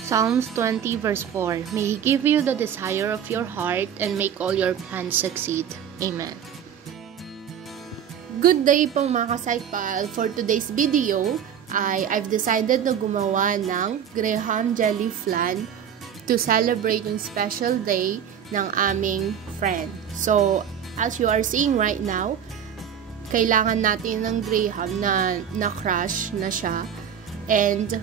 Psalms 20 verse 4, May He give you the desire of your heart and make all your plans succeed. Amen. Good day po mga ka-Psych-Pal. For today's video, I've decided na gumawa ng Graham Jelly Flan to celebrate yung special day ng aming friend. So, as you are seeing right now, kailangan natin ng Graham na crush na siya. And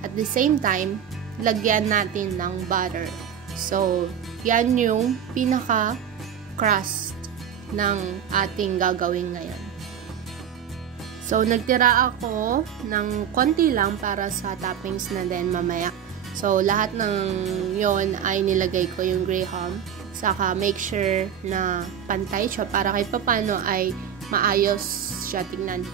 at the same time, lagyan natin ng butter. So, yan yung pinaka-crust ng ating gagawin ngayon. So, nagtira ako ng konti lang para sa toppings na din mamaya. So, lahat ng yon ay nilagay ko yung Graham. Saka, make sure na pantay siya para kahit papano ay maayos siya tingnan.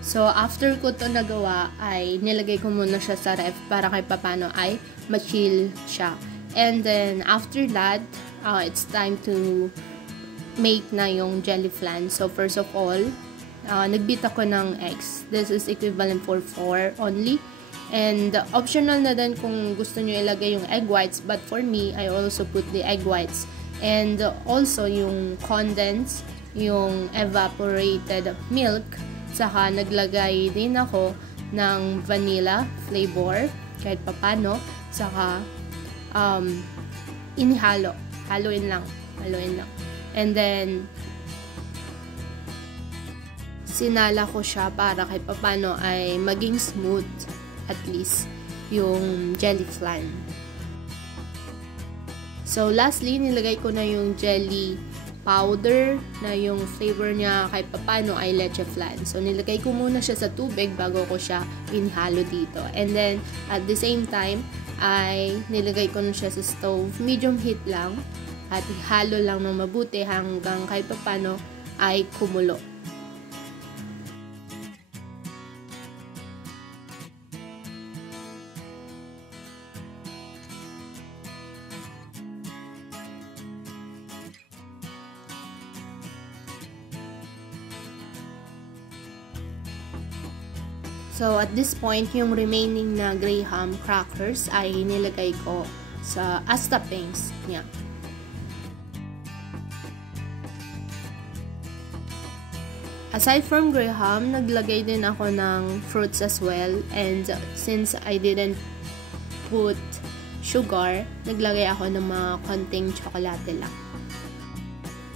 So, after ko to nagawa, ay nilagay ko muna siya sa ref para kahit papano ay ma-chill siya. And then, after that, it's time to make na yung jelly flan. So, first of all, nagbit ako ng eggs. This is equivalent for 4 only. And optional na din kung gusto nyo ilagay yung egg whites. But for me, I also put the egg whites. And also yung condensed, yung evaporated milk. Saka naglagay din ako ng vanilla flavor kahit papano. Saka inihalo. Haluin lang. And then sinala ko siya para kahit papano ay maging smooth at least yung jelly flan. So lastly, nilagay ko na yung jelly powder na yung flavor niya kahit papano ay leche flan. So, nilagay ko muna siya sa tubig bago ko siya inhalo dito. And then, at the same time, ay nilagay ko na siya sa stove. Medium heat lang. At ihalo lang ng mabuti hanggang kahit papano ay kumulo. So, at this point, yung remaining na Graham crackers ay nilagay ko sa as toppings niya. Aside from Graham, naglagay din ako ng fruits as well. And since I didn't put sugar, naglagay ako ng mga konting tsokolate lang.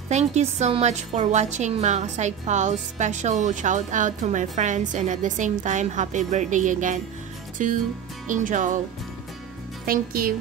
Thank you so much for watching mga Psych-Pals. Special shout out to my friends and at the same time, happy birthday again to Angel. Thank you.